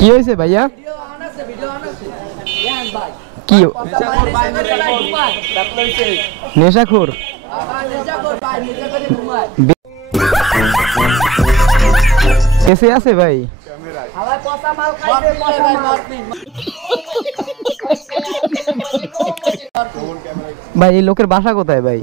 কি হয়েছে ভাইয়া? কি নেশাখোর? কেসে আছে ভাই? ভাই এই লোকের বাসা কোথায় ভাই?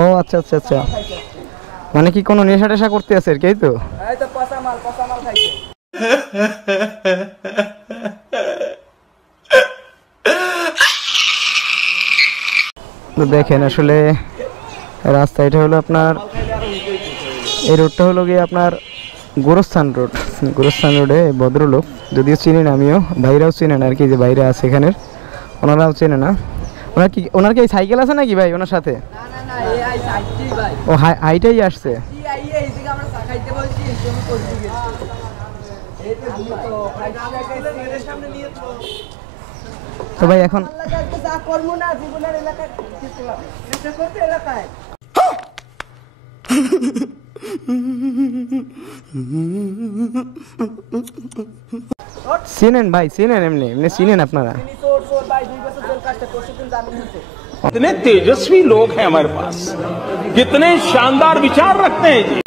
ও আচ্ছা আচ্ছা আচ্ছা, মানে কি কোনো নেশা টেশা করতে আছে আর কি? তো দেখেন আসলে রাস্তা এটা হলো আপনার, এই রোডটা হলো গিয়ে আপনার গোরস্থান রোড। গোরস্থান রোডে ভদ্রলোক, যদিও চিনি না আমিও, ভাইরাও চিনে না আর কি, যে বাইরে আছে এখানের, ওনারাও চেনে না। ওনার কি সাইকেল আছে নাকি ভাই ওনার সাথে? ও হাইটাই আসছে। তো ভাই এখন চিনেন ভাই, চিনেন এমনি এমনি চিনেন আপনারা? कितने तेजस्वी लोग हैं हमारे पास, कितने शानदार विचार रखते हैं जी।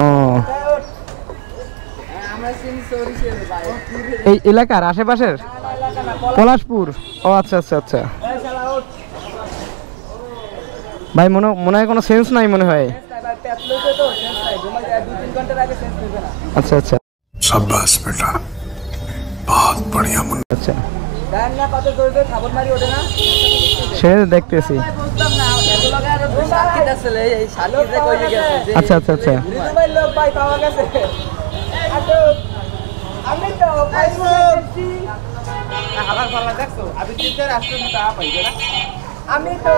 এই এলাকার আশেপাশের পলাশপুর? ও আচ্ছা আচ্ছা আচ্ছা ভাই, মনে হয় কোনো সেন্স নাই মনে হয়। আচ্ছা আচ্ছা, शाबाश बेटा, बहुत बढ़िया मुन्ना। আচ্ছা সে দেখতেছি। আচ্ছা আচ্ছা আচ্ছা, আমি তো